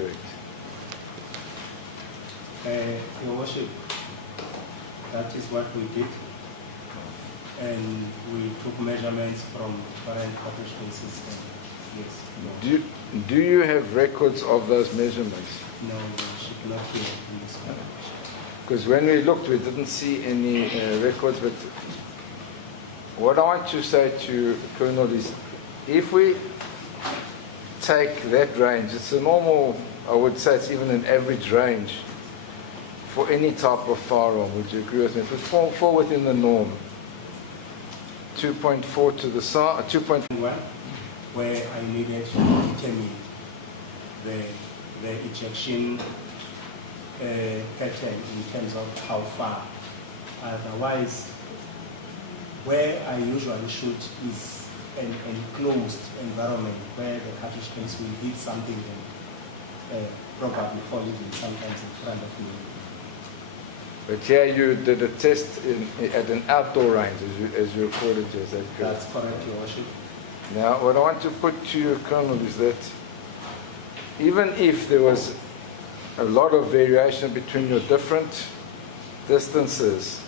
correct? Your Worship, that is what we did. And we took measurements from current cartridge cases. Yes. No. Do you have records of those measurements? No, Your Worship, not here in this one. Because when we looked, we didn't see any records, but what I want to say to Colonel is, if we take that range, it's a normal, I would say it's even an average range for any type of firearm. Would you agree with me? It would fall within the norm. 2.4 to the side, 2.1. Where I needed to determine the ejection pattern in terms of how far. Otherwise, where I usually shoot is an enclosed environment where the cartridge case will hit something probably fall even sometimes in front of me. But here you did a test at an outdoor range, as you recorded, is that correct? That's correct, Your Worship. Now, what I want to put to you, Colonel, is that even if there was a lot of variation between your different distances,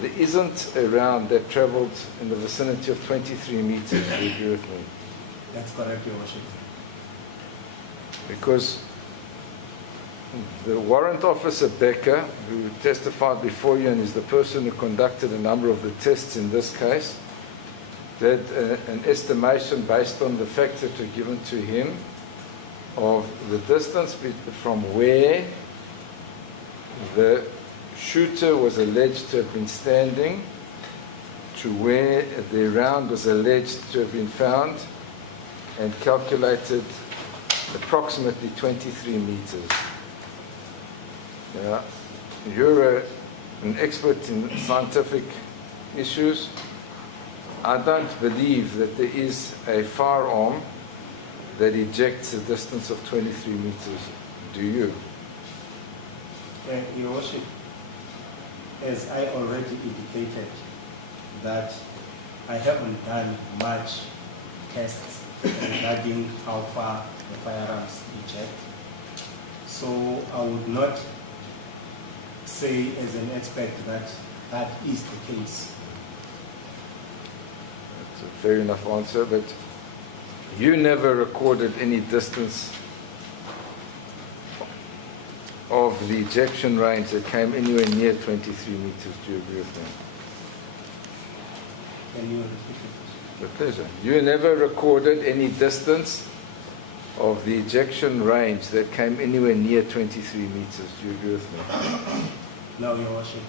there isn't a round that traveled in the vicinity of 23 meters. Do you agree with me? That's correct, Your Worship. Because the warrant officer Becker, who testified before you and is the person who conducted a number of the tests in this case, did an estimation based on the facts that were given to him of the distance from where the shooter was alleged to have been standing to where the round was alleged to have been found, and calculated approximately 23 meters. Yeah, you're an expert in scientific issues. I don't believe that there is a firearm that ejects a distance of 23 meters. Do you? Your Worship, as I already indicated, that I haven't done much tests regarding how far the firearms eject. So I would not say as an expert that that is the case. That's a fair enough answer, but you never recorded any distance of the ejection range that came anywhere near 23 meters. Do you agree with me? Can you repeat it? With pleasure. You never recorded any distance of the ejection range that came anywhere near 23 meters. Do you agree with me? No, Your Worship.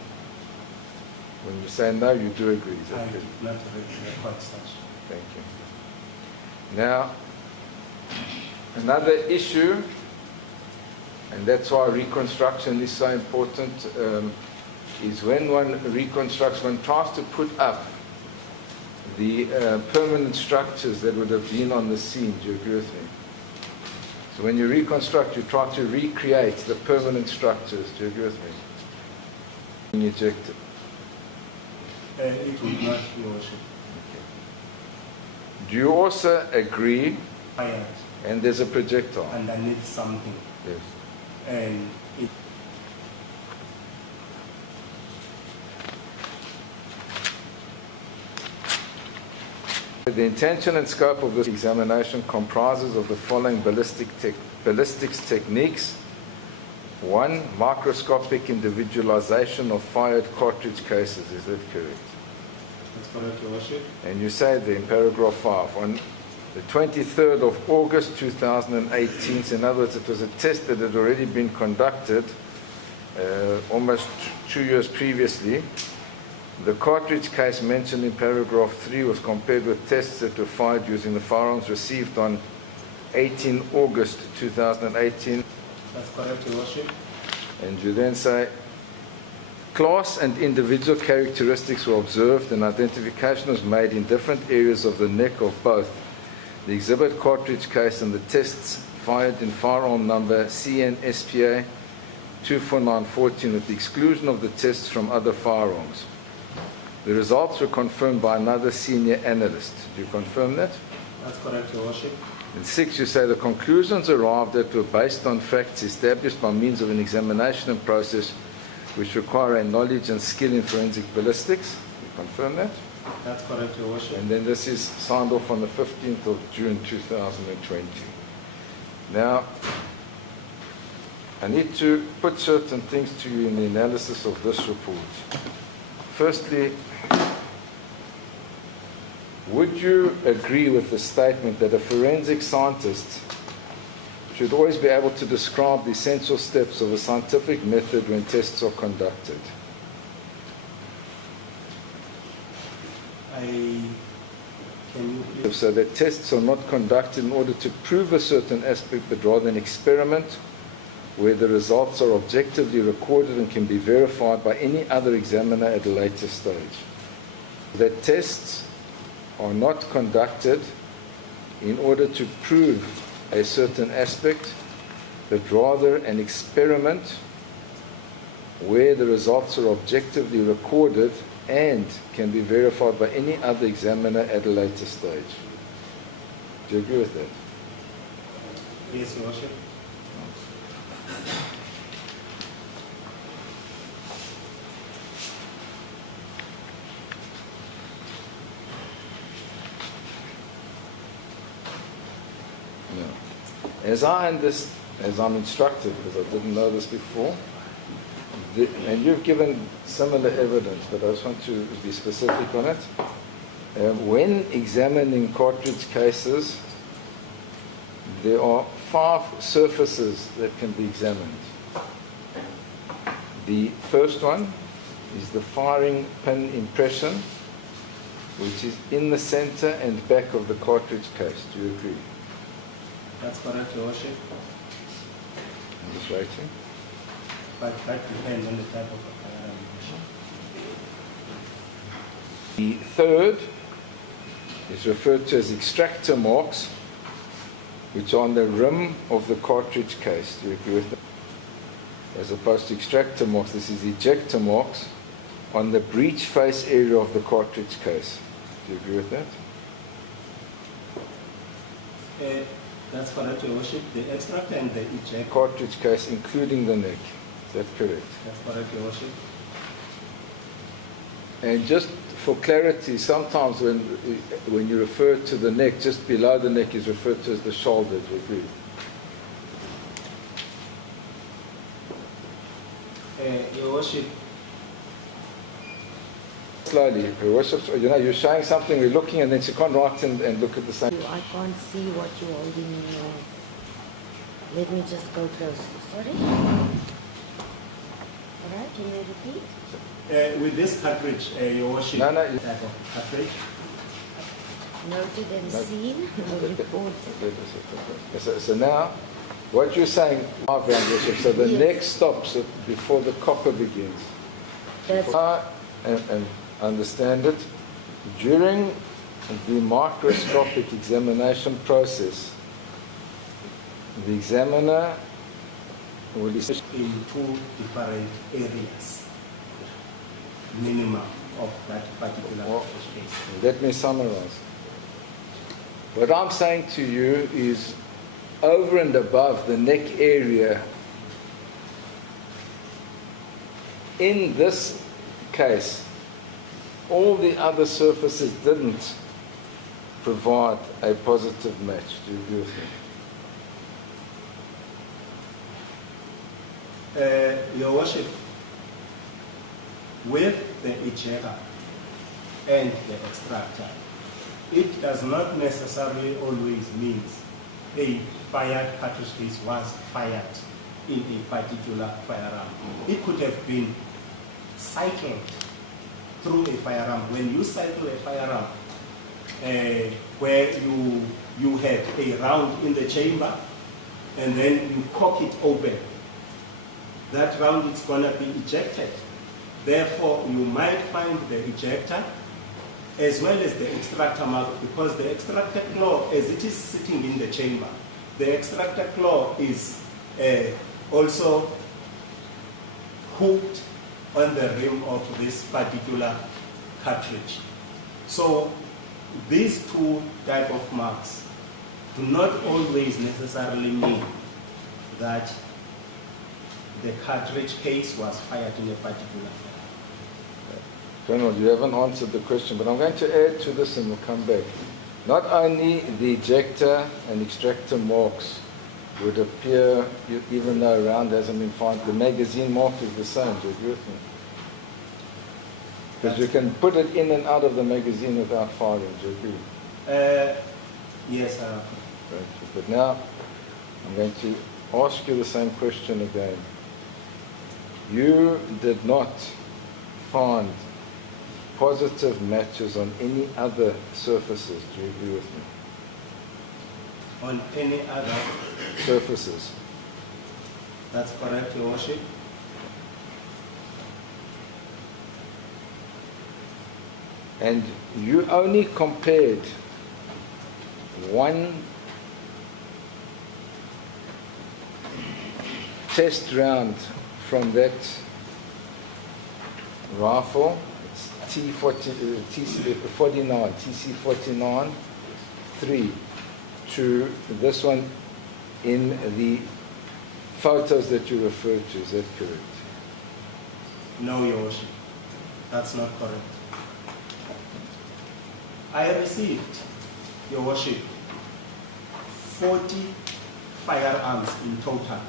When you say no, you do agree. Is that I good? did not record such. Thank you. Now, another issue, and that's why reconstruction is so important, is when one reconstructs, one tries to put up the permanent structures that would have been on the scene. Do you agree with me? So when you reconstruct, you try to recreate the permanent structures. Do you agree with me? Ejected. It would not, Your Worship. Do you also agree? Fired And there's a projectile. underneath something. Yes. And it The intention and scope of this examination comprises of the following ballistics techniques. 1. Microscopic individualization of fired cartridge cases. Is that correct? That's correct, Your Worship. And you say there in paragraph 5, on the 23rd of August 2018, so in other words, it was a test that had already been conducted almost 2 years previously. The cartridge case mentioned in paragraph 3 was compared with tests that were fired using the firearms received on 18 August 2018. That's correct, Your Worship. And you then say, class and individual characteristics were observed and identification was made in different areas of the neck of both the exhibit cartridge case and the tests fired in firearm number CNSPA 24914 with the exclusion of the tests from other firearms. The results were confirmed by another senior analyst. Do you confirm that? That's correct, Your Worship. In 6, you say the conclusions arrived at were based on facts established by means of an examination and process which require a knowledge and skill in forensic ballistics. You confirm that? That's correct, Your Worship. And then this is signed off on the 15th of June 2020. Now, I need to put certain things to you in the analysis of this report. Firstly, would you agree with the statement that a forensic scientist should always be able to describe the essential steps of a scientific method when tests are conducted? Can you please? So that tests are not conducted in order to prove a certain aspect, but rather an experiment where the results are objectively recorded and can be verified by any other examiner at a later stage. That tests are not conducted in order to prove a certain aspect, but rather an experiment where the results are objectively recorded and can be verified by any other examiner at a later stage. Do you agree with that? Yes, Your Worship. As I'm instructed, because I didn't know this before, and you've given similar evidence, but I just want to be specific on it. When examining cartridge cases, there are 5 surfaces that can be examined. The first one is the firing pin impression, which is in the center and back of the cartridge case. Do you agree? That's correct, Your Worship. I'm just waiting. But that depends on the type of firearm. The third is referred to as extractor marks, which are on the rim of the cartridge case. Do you agree with that? As opposed to extractor marks, this is ejector marks on the breech face area of the cartridge case. Do you agree with that? That's correct, Your Worship. The extractor and the ejector. Cartridge case, including the neck. Is that correct? That's correct, Your Worship. And just for clarity, sometimes when you refer to the neck, just below the neck is referred to as the shoulder. Do you agree? Your Worship. Slowly, Your Worship. You know, you're showing something, we're looking, and then you can't write and look at the same. I can't see what you're holding. Let me just go closer. Sorry? All right, can you repeat? With this cartridge, Your Worship. No. Type of cartridge. Noted and seen. Report. So now, what you're saying, Your Worship, so the Yes. neck stops before the copper begins. That's And understand it, during the microscopic examination process, the examiner will in 2 different areas, minimum of that particular case. Let me summarize. What I'm saying to you is, over and above the neck area, in this case, all the other surfaces didn't provide a positive match. Do you agree with me? Your Worship, with the ejector and the extractor, it does not necessarily always mean a fired cartridge case was fired in a particular firearm. It could have been cycled through a firearm. When you cycle a firearm, where you have a round in the chamber, and then you cock it open, that round is going to be ejected. Therefore, you might find the ejector as well as the extractor mark, because the extractor claw, as it is sitting in the chamber, the extractor claw is also hooked on the rim of this particular cartridge. So these 2 type of marks do not always necessarily mean that the cartridge case was fired in a particular manner. Colonel, you haven't answered the question, but I'm going to add to this and we'll come back. Not only the ejector and extractor marks would appear, even though a round hasn't been fired, the magazine mark is the same. Do you agree with me? Because you can put it in and out of the magazine without firing. Do you agree? Yes. Thank you. But now I'm going to ask you the same question again. You did not find positive matches on any other surfaces. Do you agree with me? On any other surfaces? That's correct, Your Worship. And you only compared one test round from that rifle, it's TC49, 3, to this one in the photos that you referred to. Is that correct? No, Your Worship. That's not correct. I received, Your Worship, 40 firearms in total.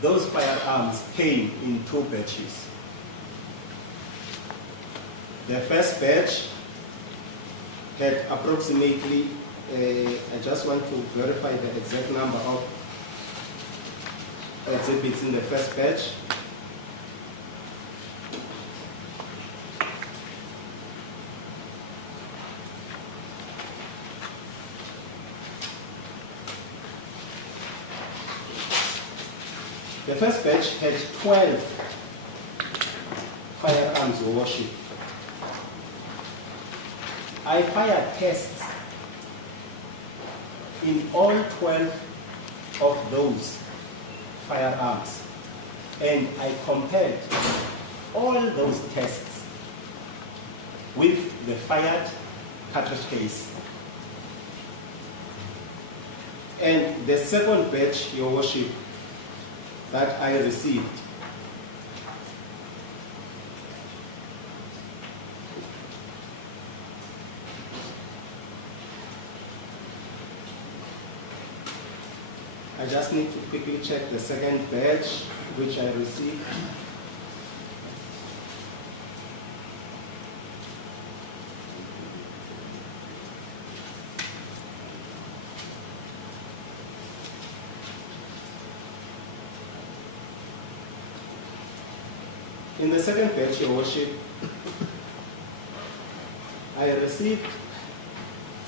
Those firearms came in 2 batches. The first batch had approximately, I just want to verify the exact number of exhibits in the first batch. The first batch had 12 firearms, Your Worship. I fired tests in all 12 of those firearms, and I compared all those tests with the fired cartridge case. And the second batch, Your Worship, that I received, I just need to quickly check the second batch which I received. In the second batch, Your Worship, I received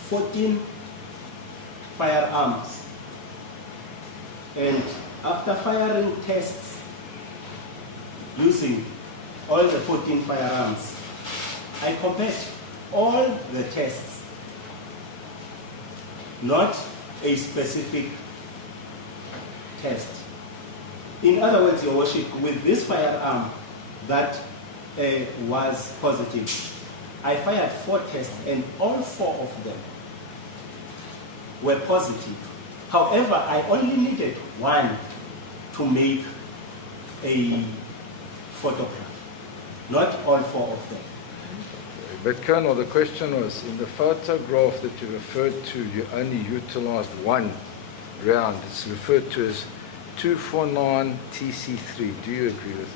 14 firearms. And after firing tests using all the 14 firearms, I compared all the tests, not a specific test. In other words, Your Worship, with this firearm that was positive, I fired 4 tests and all 4 of them were positive. However, I only needed 1 to make a photograph, not all 4 of them. But Colonel, the question was, in the photograph that you referred to, you only utilized 1 round. It's referred to as 249 TC3. Do you agree with me?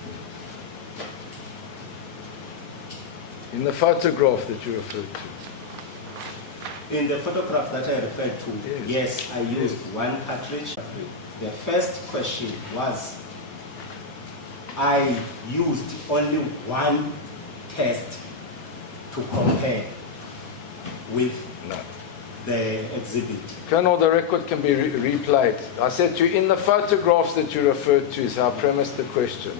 In the photograph that you referred to. In the photograph that I referred to, yes, I used 1 cartridge. The first question was, I used only 1 test to compare with the exhibit. Colonel, the record can be replayed. I said to you, in the photographs that you referred to is how I premised the question.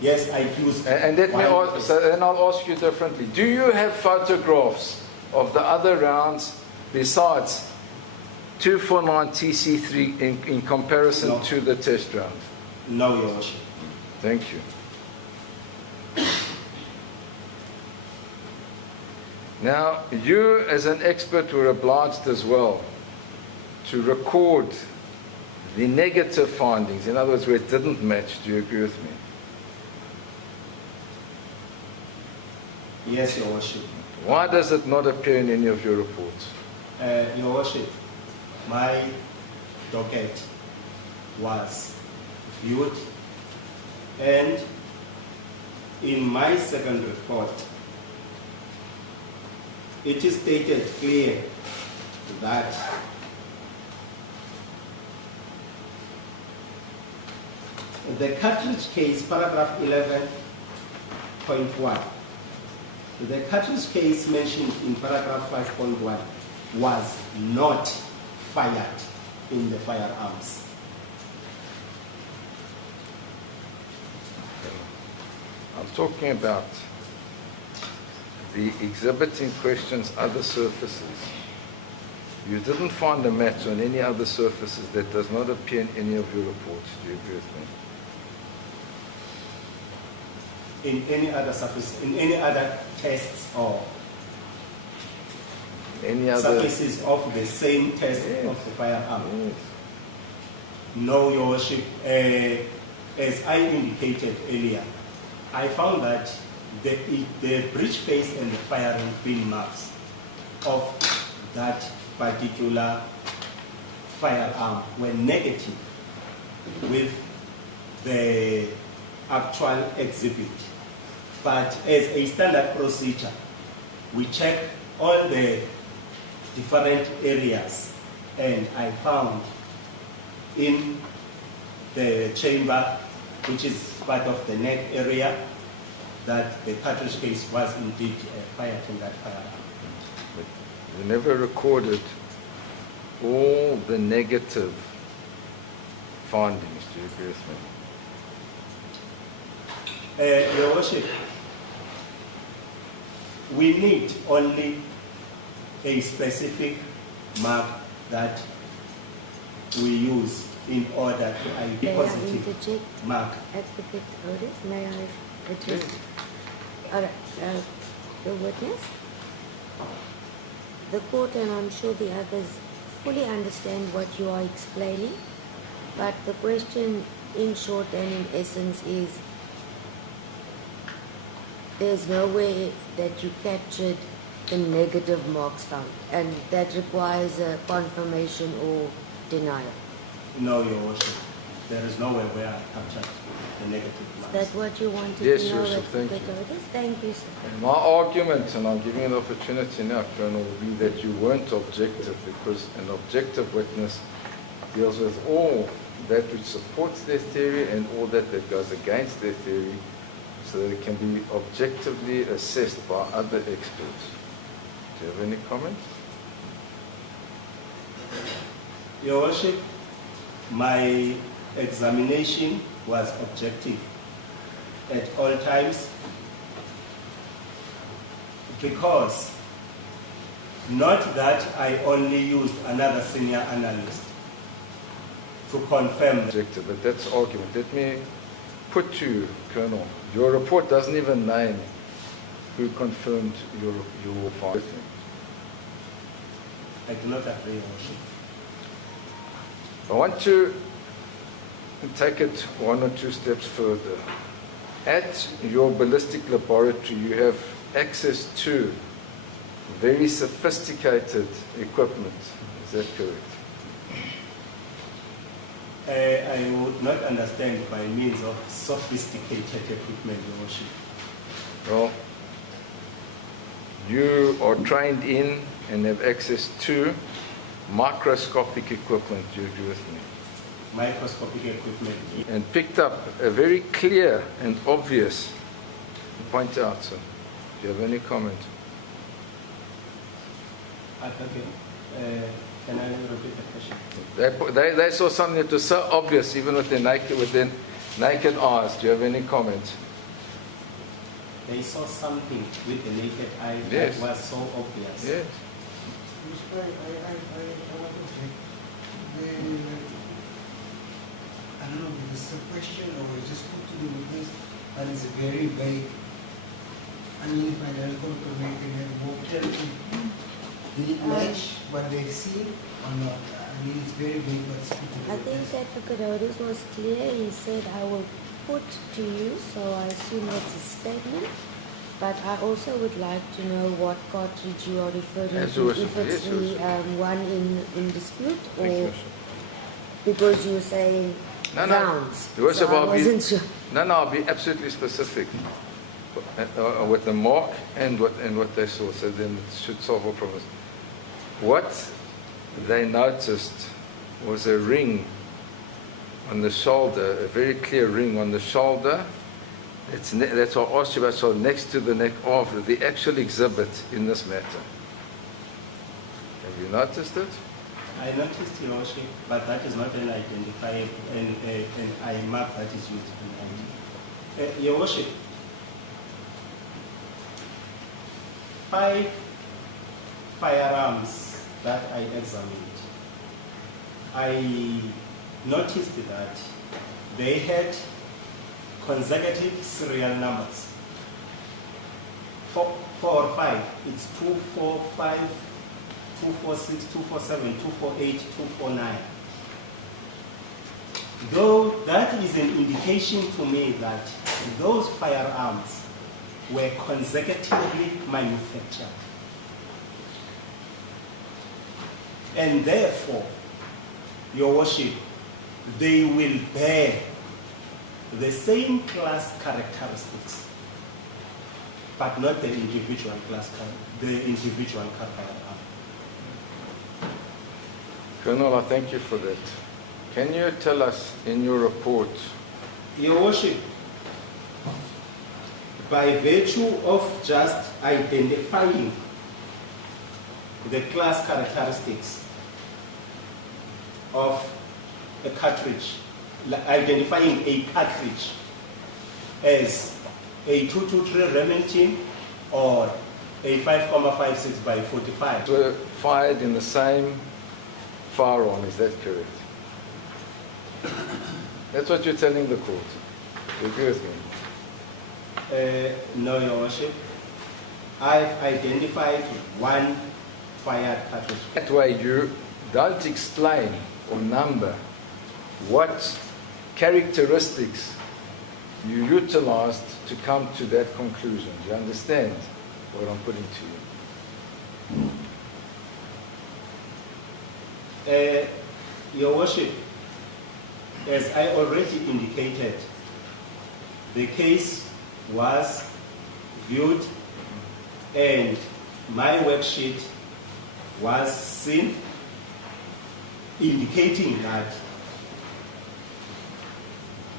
Yes, I used. And let me ask, so then I'll ask you differently. Do you have photographs of the other rounds besides 249 TC3 in comparison to the test round? No, Your Worship. Thank you. Now, you as an expert were obliged as well to record the negative findings, in other words, where it didn't match. Do you agree with me? Yes, Your Worship. Why does it not appear in any of your reports? Your Worship, my docket was viewed, and in my second report, it is stated clear that the cartridge case, paragraph 11.1, the cartridge case mentioned in paragraph 5.1 was not fired in the firearms. I'm talking about the exhibit in question's other surfaces. You didn't find a match on any other surfaces that does not appear in any of your reports. Do you agree with me? In any other surface, in any other tests or Any other surfaces of the same test of the firearm? Yes. No, Your Worship. As I indicated earlier, I found that the breech face and the firing pin marks of that particular firearm were negative with the actual exhibit. But as a standard procedure, we check all the different areas, and I found in the chamber, which is part of the neck area, that the cartridge case was indeed fired in that firearm. But you never recorded all the negative findings. Do you agree with me? Your Worship, we need only a specific mark that we use in order to May ID I positive interject, mark. Advocate Otis? May I address? All right, the witness. The court, and I'm sure the others, fully understand what you are explaining, but the question in short and in essence is, there's no way that you captured the negative marks found, and that requires a confirmation or denial. No, Your Worship. There is nowhere where I captured the negative Is marks. that what you wanted Yes, to know, Your Worship, thank Advocate you. Otis? Thank you, sir. My argument, and I'm giving you the opportunity now, Colonel, will be that you weren't objective, because an objective witness deals with all that which supports their theory and all that goes against their theory, so that it can be objectively assessed by other experts. Do you have any comments? Your Worship, my examination was objective at all times, because not that I only used another senior analyst to confirm. Objective, but that's argument. Let me put to you, Colonel, your report doesn't even name who confirmed your finding. I do not agree, Your Worship. I want to take it one or two steps further. At your ballistic laboratory, you have access to very sophisticated equipment. Is that correct? I would not understand by means of sophisticated equipment, Your Worship. Well, you are trained in and have access to microscopic equipment. Do you agree with me? Microscopic equipment. And picked up a very clear and obvious point out, sir. Do you have any comment? Okay. Can I repeat the question? They saw something that was so obvious, even with their naked eyes. Do you have any comment? They saw something with the naked eye Yes. that was so obvious. Yes. I want to check. I don't know if it's a question or it's just put to the witness, but it's very vague. I mean, if my uncle could make it more clarity, did it match what they see or not? I mean, it's very big, but it's I think that for Cadodas was clear. He said, I will put to you, so I assume that's a statement. But I also would like to know what cartridge you are referring to, if it's the one in dispute, or because you were saying rounds. No, so I wasn't sure. No, I'll be absolutely specific with the mark and what they saw, so then it should solve all problems. What they noticed was a ring on the shoulder, a very clear ring on the shoulder. That's what I asked you about, so next to the neck of the actual exhibit in this matter. Have you noticed it? I noticed, Your Worship, but that is not an identifier, and I mark that is used in ID. Your Worship, 5 firearms that I examined, I noticed that they had consecutive serial numbers. 4 or 5, it's 245, 246, 247, 248, 249. Though that is an indication to me that those firearms were consecutively manufactured. And therefore, Your Worship, they will bear the same class characteristics, but not the individual class, the individual firearm. Colonel, I thank you for that. Can you tell us in your report? Your Worship, by virtue of just identifying the class characteristics of a cartridge, identifying a cartridge as a 223 Remington or a 5.56 by 45. Were fired in the same firearm, is that correct? That's what you're telling the court. Do you agree with me? No, Your Worship. I've identified one fired cartridge. That way you don't explain or number what characteristics you utilized to come to that conclusion. Do you understand what I'm putting to you? Your Worship, as I already indicated, the case was viewed and my worksheet was seen, indicating that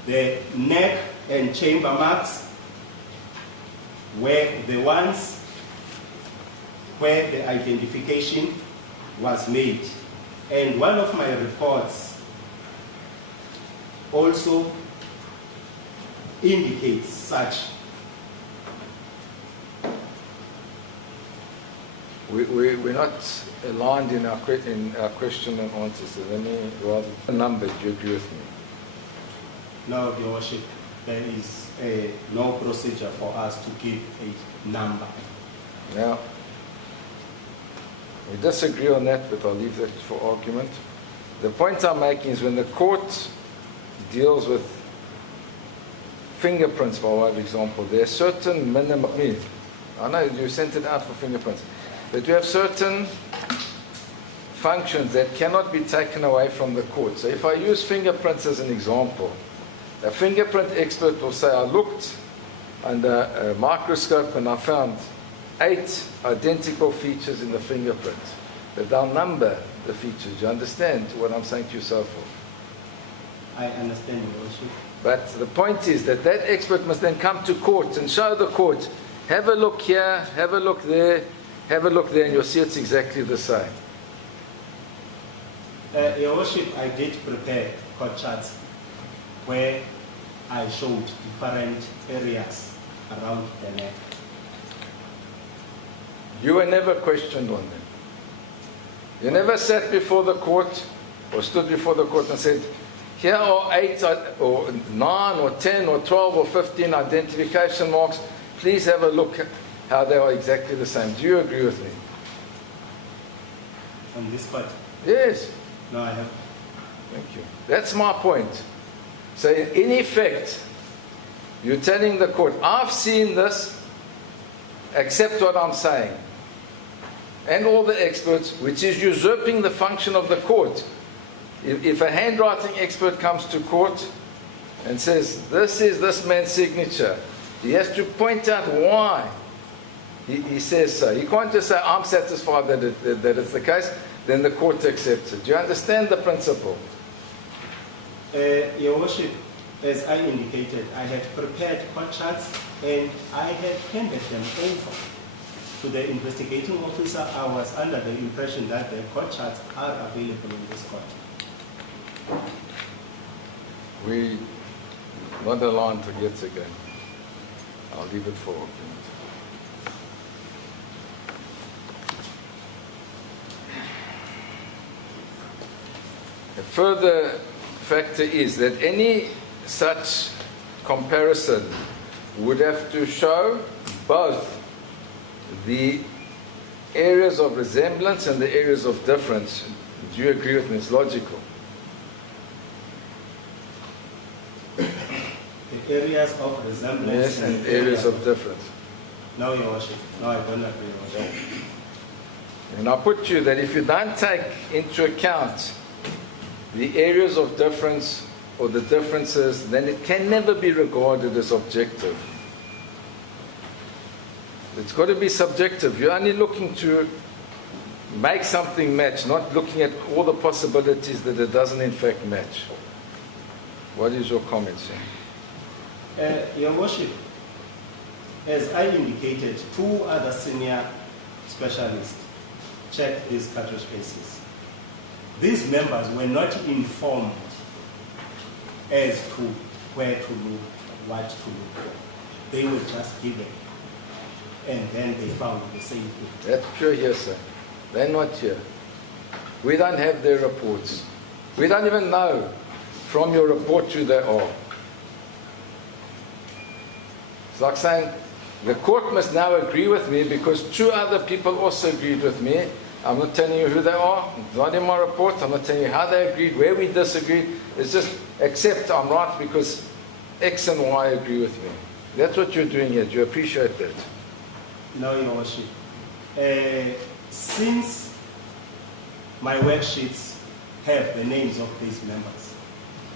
the neck and chamber marks were the ones where the identification was made. And one of my reports also indicates such. We're not aligned in our question and answers. So let me rather number. Do you agree with me? No, Your Worship, there is no procedure for us to give a number. Now, we disagree on that, but I'll leave that for argument. The point I'm making is when the court deals with fingerprints, by way of example, there are certain minimum. I know you sent it out for fingerprints, but we have certain functions that cannot be taken away from the court. So if I use fingerprints as an example, a fingerprint expert will say, I looked under a microscope and I found 8 identical features in the fingerprint. But they'll number the features. Do you understand what I'm saying to you so far? I understand, Your Worship. But the point is that that expert must then come to court and show the court, have a look here, have a look there, have a look there, and you'll see it's exactly the same. Your Worship, I did prepare court charts where I showed different areas around the neck. You were never questioned on them. You never sat before the court or stood before the court and said, here are 8 or 9 or 10 or 12 or 15 identification marks. Please have a look. how they are exactly the same. Do you agree with me? On this part? Yes. No, I have. Thank you. That's my point. So in effect, you're telling the court, I've seen this, accept what I'm saying. And all the experts, which is usurping the function of the court. If a handwriting expert comes to court and says, this is this man's signature, he has to point out why he says so. He can't just say, I'm satisfied that it's the case, then the court accepts it. Do you understand the principle? Your Worship, as I indicated, I had prepared court charts and I had handed them over to the investigating officer. I was under the impression that the court charts are available in this court. We not aligned to yet again. I'll leave it for argument. A further factor is that any such comparison would have to show both the areas of resemblance and the areas of difference. Do you agree with me? It's logical. The areas of resemblance. Yes, and areas of difference. No, Your Worship. No, I don't agree, Your Worship. And I put to you that if you don't take into account the areas of difference or the differences, then it can never be regarded as objective. It's got to be subjective. You're only looking to make something match, not looking at all the possibilities that it doesn't in fact match. What is your comment, sir? Your Worship, as I indicated, 2 other senior specialists checked these cartridge cases. These members were not informed as to where to look, what to look for. They were just given, and then they found the same thing. That's pure hearsay. They're not here. We don't have their reports. We don't even know from your report who they are. It's like saying, the court must now agree with me because 2 other people also agreed with me. I'm not telling you who they are. It's not in my report. I'm not telling you how they agreed, where we disagreed. It's just accept I'm right because X and Y agree with me. That's what you're doing here. Do you appreciate that? No, Your Worship. Since my worksheets have the names of these members,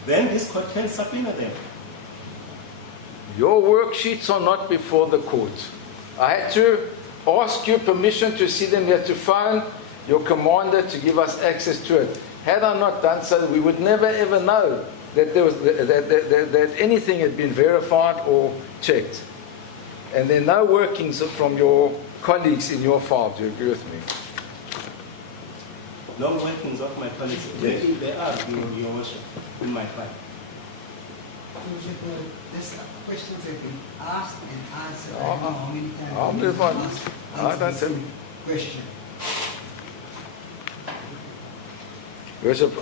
then this court can subpoena them. Your worksheets are not before the court. I had to ask you permission to see them. You had to phone your commander to give us access to it. Had I not done so, we would never ever know that there was that anything had been verified or checked. And there are no workings from your colleagues in your file. Do you agree with me? No workings of my colleagues. Yes. They are, Your Worship, in my file. These questions have been asked and answered. Oh, I don't know how many times. I'll move on. I don't Answer the have- same question. Worship,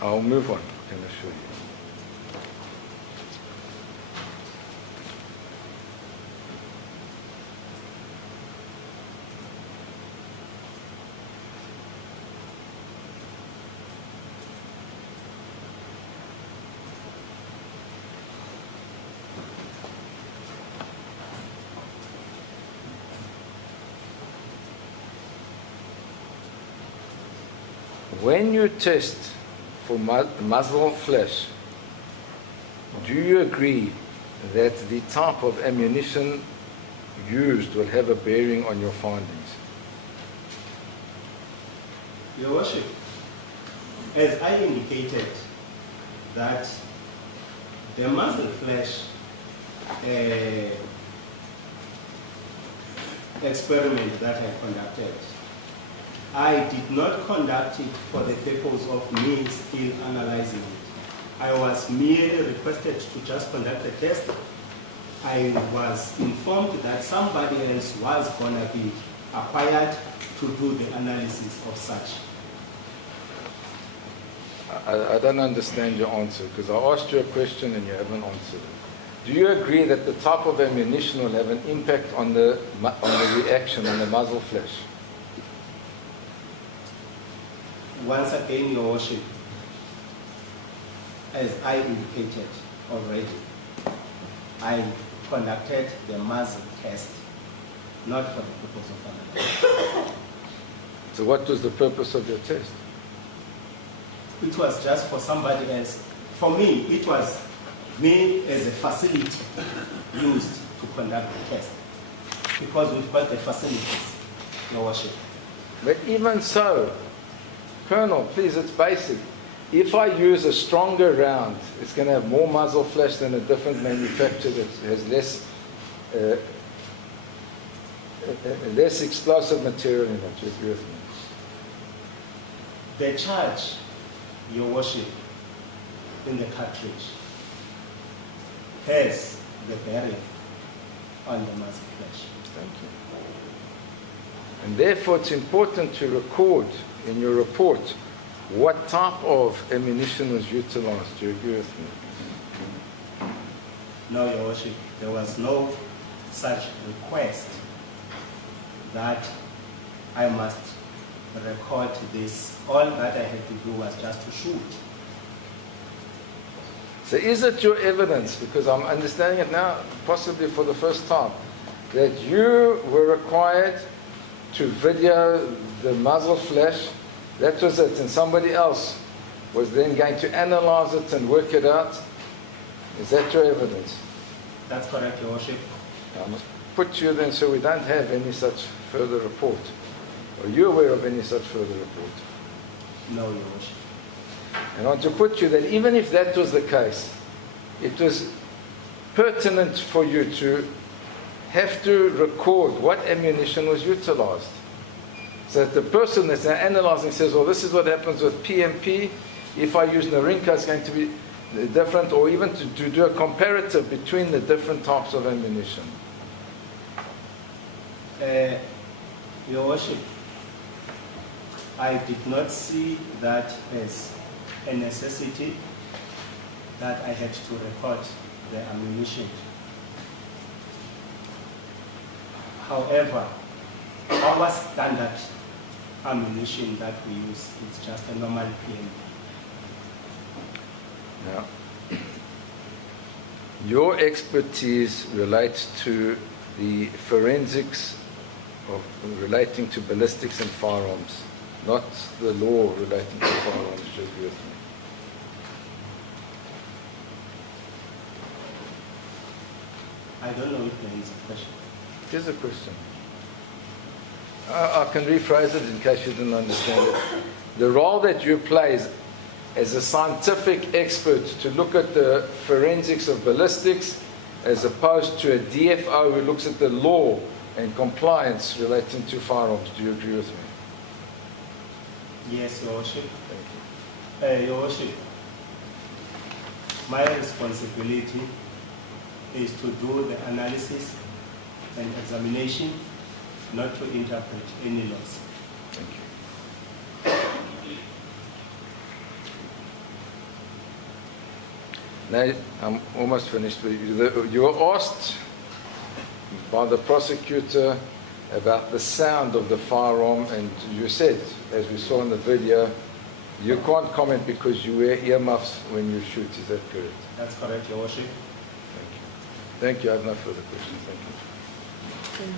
I'll move on. I can assure you. When you test for muzzle flash, do you agree that the type of ammunition used will have a bearing on your findings? Your Worship, as I indicated, that the muzzle flash experiment that I conducted, I did not conduct it for the purpose of me still analyzing it. I was merely requested to just conduct a test. I was informed that somebody else was going to be acquired to do the analysis of such. I don't understand your answer because I asked you a question and you haven't answered it. Do you agree that the type of ammunition will have an impact on the reaction, on the muzzle flash? Once again, Your Worship, as I indicated already, I conducted the muzzle test, not for the purpose of analysis. So what was the purpose of your test? It was just for somebody else. For me, it was me as a facility used to conduct the test, because we've got the facilities, Your Worship. But even so, Colonel, please, it's basic. If I use a stronger round, it's going to have more muzzle flash than a different manufacturer that has less explosive material in it. Do you agree with me? The charge, Your Worship, in the cartridge has the bearing on the muzzle flash. Thank you. And therefore, it's important to record in your report what type of ammunition was utilized. Do you agree with me? No, Your Worship, there was no such request that I must record this. All that I had to do was just to shoot. So is it your evidence, because I'm understanding it now, possibly for the first time, that you were required to video the muzzle flash? That was it, and somebody else was then going to analyze it and work it out? Is that your evidence? That's correct, Your Worship. I must put you then, so we don't have any such further report. Are you aware of any such further report? No, Your Worship. And I want to put you that even if that was the case, it was pertinent for you to have to record what ammunition was utilized. So that the person that's now analyzing says, well, this is what happens with PMP. If I use Narinka, it's going to be different, or even to do a comparative between the different types of ammunition. Your Worship, I did not see that as a necessity that I had to record the ammunition. However, our standard ammunition that we use is just a normal PMP. Now, your expertise relates to the forensics of relating to ballistics and firearms, not the law relating to firearms. Do you agree with me? I don't know if there is a question. Here's a question. I can rephrase it in case you didn't understand it. The role that you play as a scientific expert to look at the forensics of ballistics as opposed to a DFO who looks at the law and compliance relating to firearms. Do you agree with me? Yes, Your Worship. Thank you. Your Worship, my responsibility is to do the analysis and examination, not to interpret any laws. Thank you. Now, I'm almost finished with you. You were asked by the prosecutor about the sound of the firearm, and you said, as we saw in the video, you can't comment because you wear earmuffs when you shoot. Is that correct? That's correct, Your Worship. Thank you. Thank you. I have no further questions. Thank you. Thank you.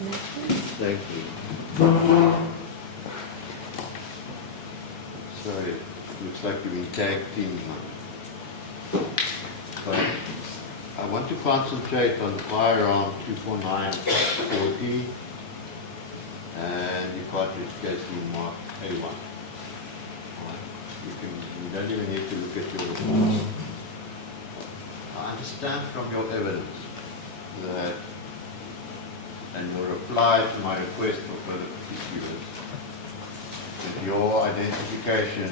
matters. Thank you. Sorry, looks like you've been tag teams now. But I want to concentrate on the Firearm 24940 and the cartridge case mark A1. You don't even need to look at your reports. I understand from your evidence that, and your reply to my request for further particulars, that your identification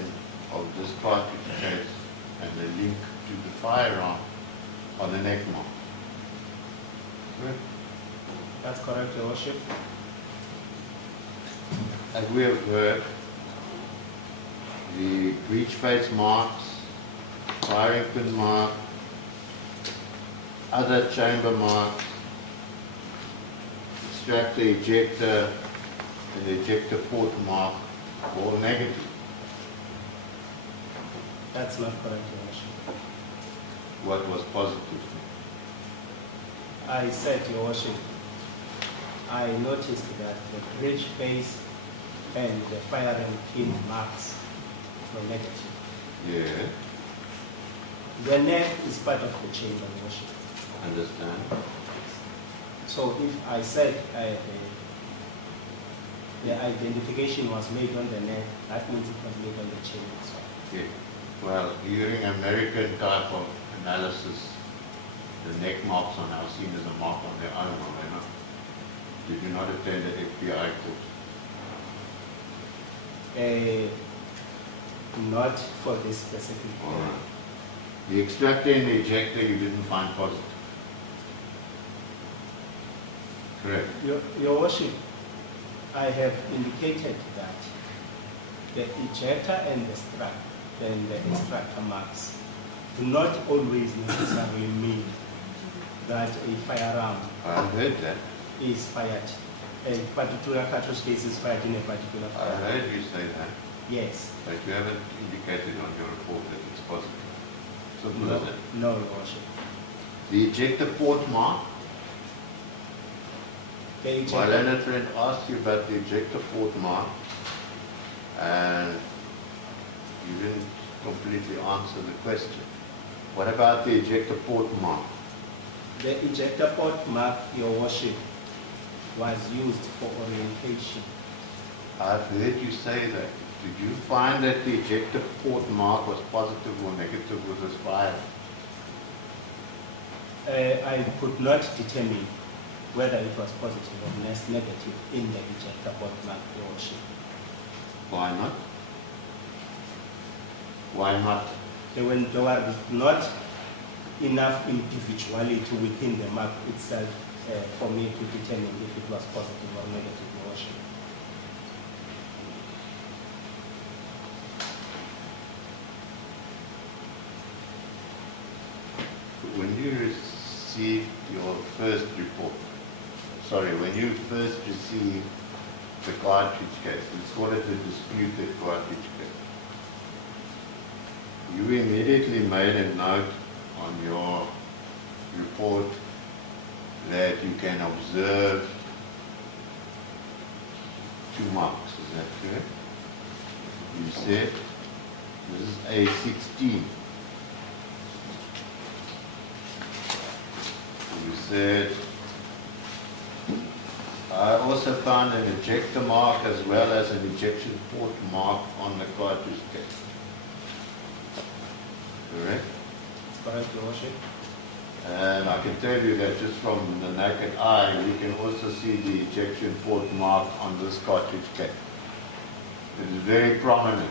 of this cartridge case and the link to the firearm are the neck mark. Correct? That's correct, Your Worship. As we have heard, the breech face marks, firing pin mark, other chamber marks, extractor, ejector, and the ejector port mark, all negative. That's not correct, Your Worship. What was positive? I said, Your Worship, I noticed that the breech face and the firing pin marks were negative. Yeah, The neck is part of the chamber, Your Worship. understand. So if I said the identification was made on the neck, that means it was made on the chamber as well. Yeah. Well, during American type of analysis, the neck marks are now seen as a mark on their own, are they not? Did you not attend the FBI course? Not for this specific All right. The extractor and the ejector you didn't find positive. Correct. Your Worship, I have indicated that the ejector and the strap and the extractor marks do not always necessarily mean that a firearm I heard that. is fired, a particular cartridge case is fired in a particular I firearm. heard you say that, Yes. but you haven't indicated on your report that it's positive. Simple No, as that. no, Your Worship. The ejector port mark, The my ejector, learned friend asked you about the ejector port mark, and you didn't completely answer the question. What about the ejector port mark? the ejector port mark, Your Worship, was used for orientation. I've heard you say that. Did you find that the ejector port mark was positive or negative with this fire? I could not determine whether it was positive or negative in the ejector port mark, Your Worship. Why not? Why not? There were not enough individuality within the mark itself for me to determine if it was positive or negative, Your Worship. When you received your first report, when you first received the cartridge case, let's call it the disputed cartridge case, you immediately made a note on your report that you can observe 2 marks, is that correct? You said, this is A16. You said, I also found an ejector mark as well as an ejection port mark on the cartridge case. Correct? Correct, Your Worship. And I can tell you that just from the naked eye, we can also see the ejection port mark on this cartridge case. It is very prominent.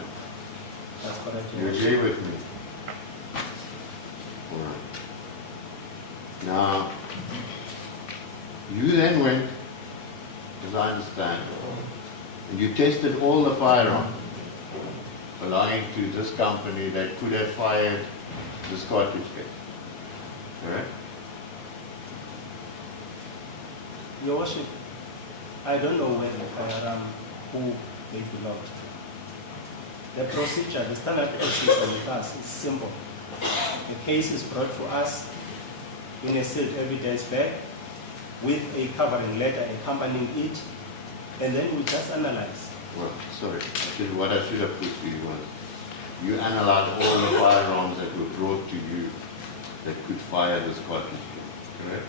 That's correct, You Your Worship. agree with me? All right. Now, you then went, as I understand, and you tested all the firearms belonging to this company that could have fired this cartridge case. Correct? Your Worship, I don't know where the firearm, who they belong to. The procedure, the standard procedure with us is simple. The case is brought to us in a sealed evidence bag. with a covering letter accompanying it, and then we just analyze. Well, sorry. What I should have put to you was, you analyzed all the firearms that were brought to you that could fire this cartridge, correct?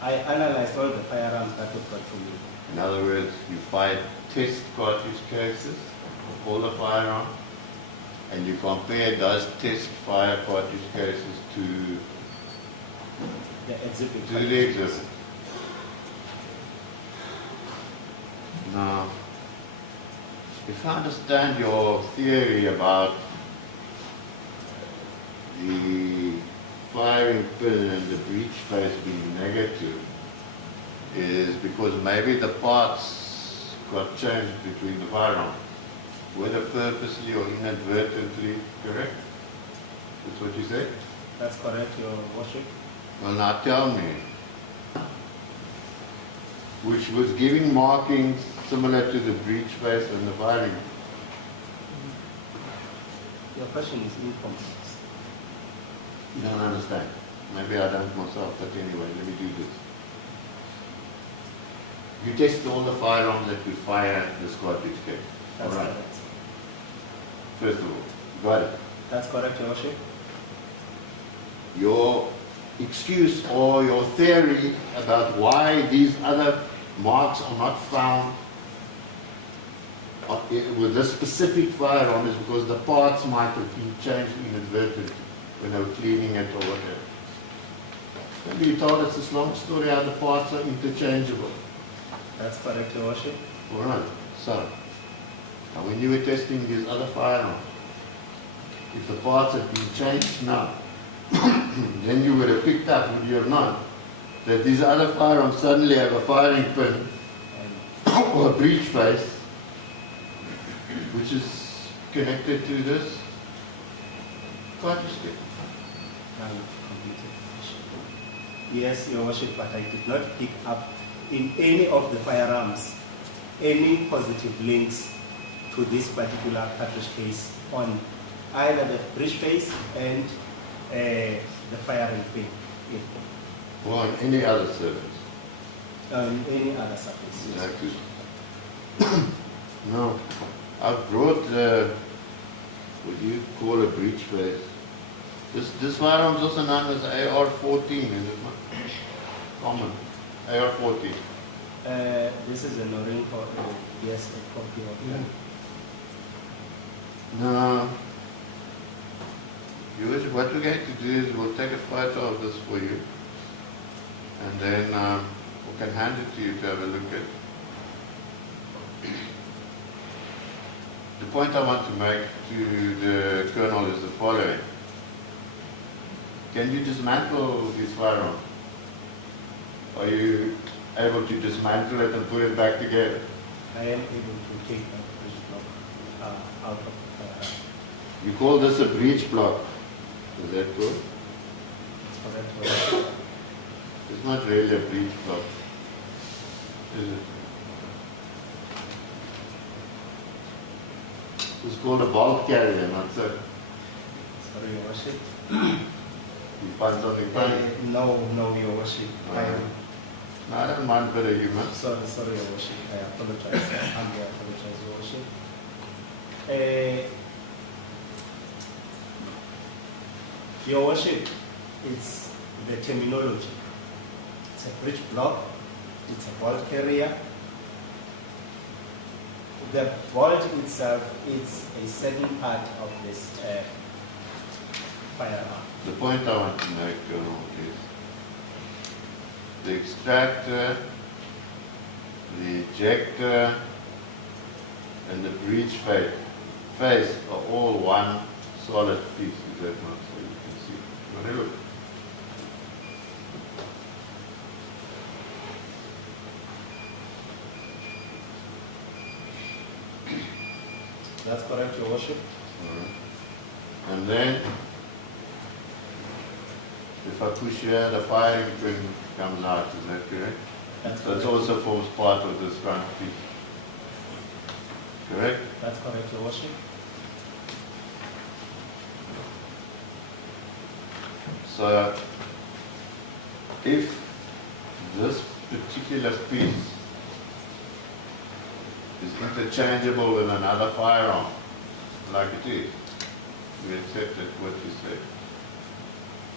I analyzed all the firearms that were brought to me. In other words, you fired test cartridge cases of all the firearms, and you compared those test fire cartridge cases to The exhibit. the exhibit. Now, if I understand your theory about the firing pin and the breech face being negative, is because maybe the parts got changed between the firearms, whether purposely or inadvertently, correct? That's what you said? That's correct, Your Worship. Well, now tell me, which was giving markings similar to the breech face and the firing. Your question is incomplete. You don't understand. Maybe I don't myself, but anyway, let me do this. You tested all the firearms that could fire this cartridge case. All That's right. correct. First of all, got it. That's correct, Your Worship. Your excuse or your theory about why these other marks are not found with this specific firearm is because the parts might have been changed inadvertently when they were cleaning it or whatever. Maybe you told us this long story how the parts are interchangeable. That's correct, Your Worship. All right, so now when you were testing these other firearms, if the parts had been changed now, then you would have picked up, would you have not, that these other firearms suddenly have a firing pin or a breech face, which is connected to this cartridge case. Now you've completed the question. Yes, Your Worship, but I did not pick up in any of the firearms any positive links to this particular cartridge case on either the breech face and the firing pin. Or on any other surface. On any other surface. Yes. Exactly. No, I brought what do you call a breech face. This firearm is also known as AR-14, is it not? Common. AR-14. This is an orange yes, a copy of that. No. What we're going to do is we'll take a photo of this for you, and then we can hand it to you to have a look at. The point I want to make to the Colonel is the following. Can you dismantle this firearm? Are you able to dismantle it and put it back together? I am able to take that breech block out of the firearm. You call this a breech block. Is that good? That's correct. It's not really a breech block, is it? It's called a bulk carrier, not so. Sorry, Your Worship. You find something funny? No, Your Worship. No, I don't mind a bit of humor. Sorry, Your Worship. I apologize. I humbly apologize, Your Worship. Your Worship, it's the terminology. It's a breech block. It's a bolt carrier. The bolt itself is a certain part of this firearm. The point I want to make, Colonel, is the extractor, the ejector, and the breech face are all one solid piece. Is that not so? You can see. You want to look? That's correct, Your Worship. And then, if I push here, the firing pin comes out. Is that correct? So it also forms part of this front piece. Correct? That's correct, Your Worship. So, if this particular piece is interchangeable with another firearm, like it is, we accept it, what you say.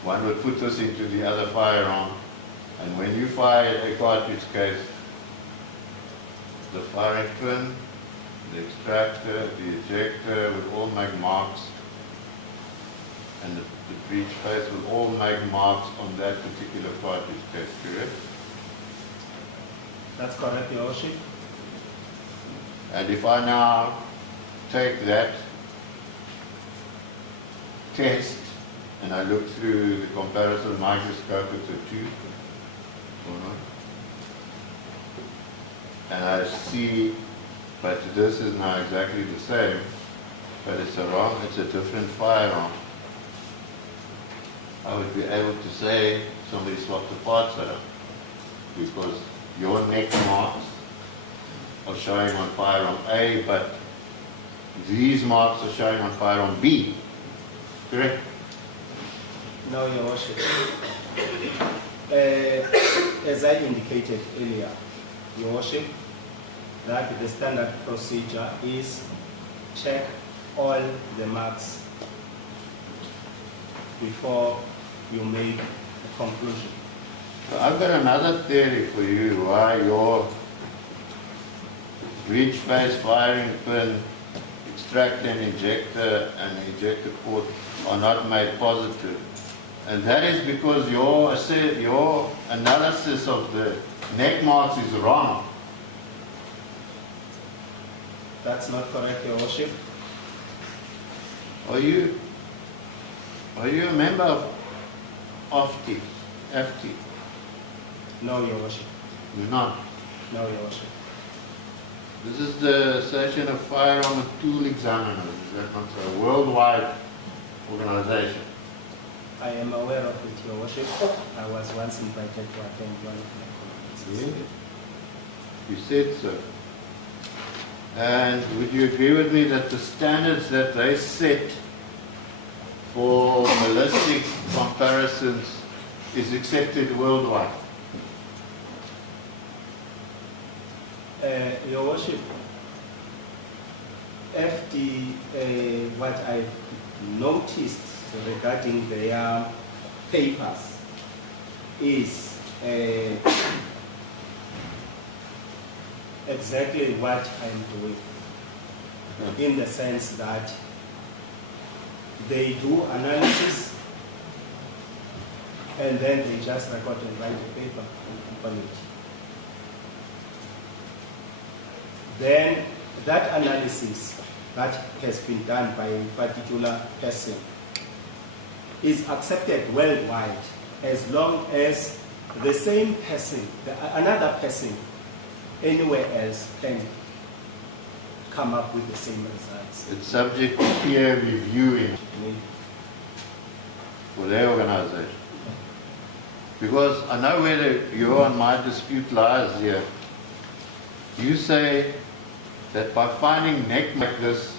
One would put this into the other firearm, and when you fire a cartridge case, the firing pin, the extractor, the ejector would all make marks, and the breech face would all make marks on that particular cartridge case, correct? That's correct, Your Worship. And if I now take that test and I look through the comparison microscope with the tooth, and I see, but this is now exactly the same, but it's a different firearm, I would be able to say somebody swapped the parts out, because your neck marks are showing on firearm A, but these marks are showing on firearm B. Correct? No, Your Worship. As I indicated earlier, Your Worship, that the standard procedure is check all the marks before you make a conclusion. So I've got another theory for you why your breech face, firing pin, extractor and ejector and ejector port are not made positive. And that is because your analysis of the neck marks is wrong. That's not correct, Your Worship. Are you a member of FT? No, Your Worship. You're not. No, Your Worship. This is the Association of Firearm and Tool Examiners. Is that not a worldwide organization? I am aware of it, Your Worship. I was once invited to attend one of my conferences. You said so. And would you agree with me that the standards that they set for ballistic comparisons is accepted worldwide? Your Worship, what I've noticed regarding their papers is exactly what I'm doing, in the sense that they do analysis and then they just record and write a paper on it. Then that analysis that has been done by a particular person is accepted worldwide as long as the same person, another person anywhere else can come up with the same results. It's subject to peer reviewing for their organization. Because I know where your and my dispute lies here. You say that by finding neck like this,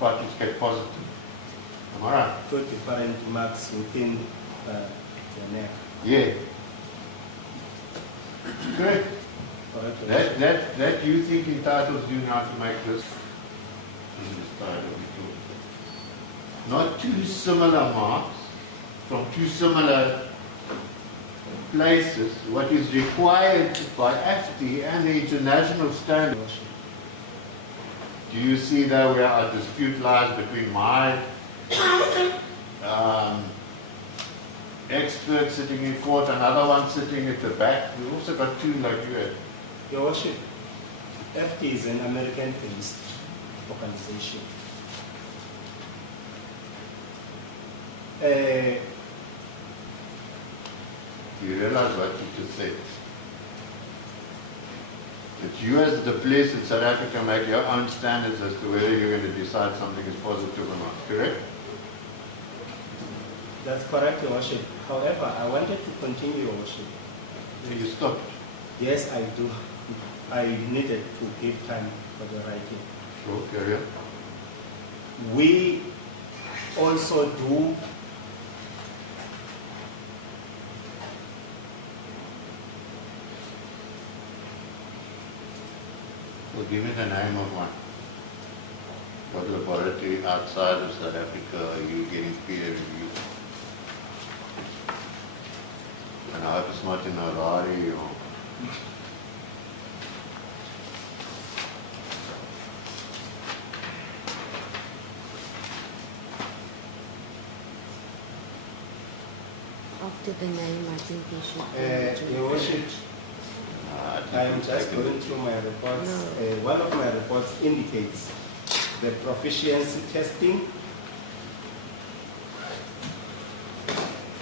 cartridge get positive. Am I right? Two different marks within the neck. Yeah. Correct. Correct. That you think entitles you now to make this. Not two similar marks from two similar places. What is required by AFTI and the international standards. Do you see there where our dispute lies between my expert sitting in court, another one sitting at the back? We've also got two like you had. Your Worship, FT is an American-based organization. You realize what you just said? That you as the police in South Africa make your own standards as to whether you're going to decide something is positive or not, correct? That's correct, Your Worship. However, I wanted to continue, Your Worship. You stopped. Yes, I do. I needed to give time for the writing. Sure, carry on. We also do Well, give me the name of one. What laboratory outside of South Africa are you getting peer review? And I hope it's not in Harare or... After the name, I think you should. Your Worship, I am just taken going it. through my reports. No. One of my reports indicates the proficiency testing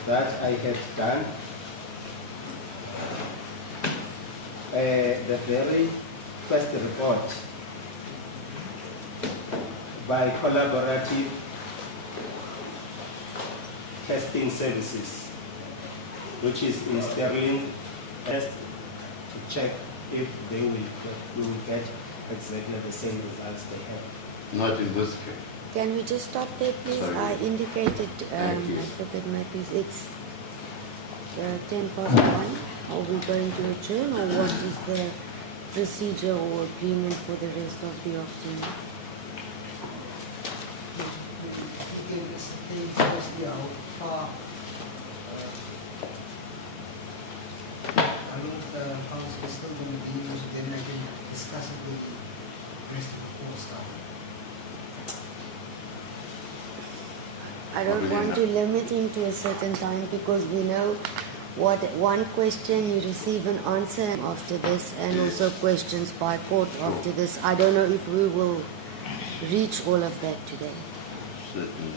that I had done. The very first report by collaborative testing services, which is in Sterling, test to check if they will get exactly the same results they have. Not in this case. Can we just stop there, please? Sorry. I indicated, Thank you. I forget my piece, it's 1:10. Are we going to adjourn, or what is the procedure or agreement for the rest of the afternoon? Again, this thing firstly how far I know the council is still going to be used, then I can discuss it with the rest of the board staff. I don't want to limit him to a certain time, because we know what one question you receive an answer after this, and also questions by court after this. I don't know if we will reach all of that today. Certainly.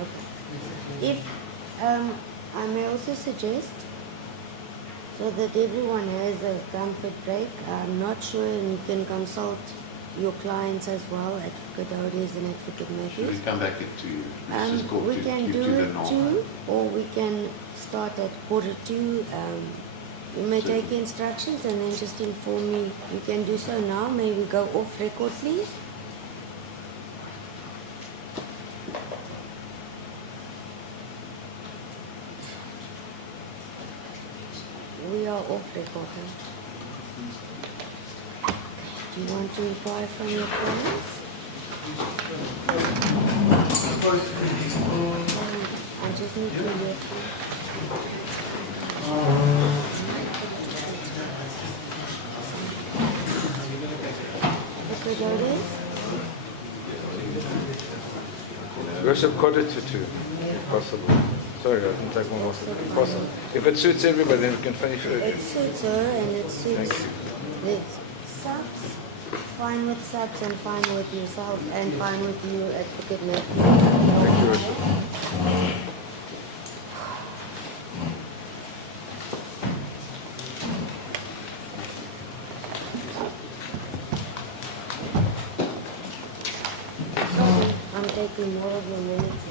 Okay. If I may also suggest, so that everyone has a comfort break, I'm not sure, and you can consult your clients as well, Advocate Odious and Advocate Should we Matthews. come back at 2? Let's just go We to, can to do the it normal. 2, or we can start at 1:45. You may take instructions and then just inform me. You can do so now. May we go off record, please? We are off record. Do you want to inquire from your clients? I just need to hear. Okay, Odious? Worship, quarter to 2, if possible. Sorry, I didn't take one more. If possible. If it suits everybody, then we can finish it. It suits her and it suits Thank you. the subs, fine with subs and fine with yourself and fine with you, Advocate Matthew. Thank you, Worship. Sorry, I'm taking more of your minutes.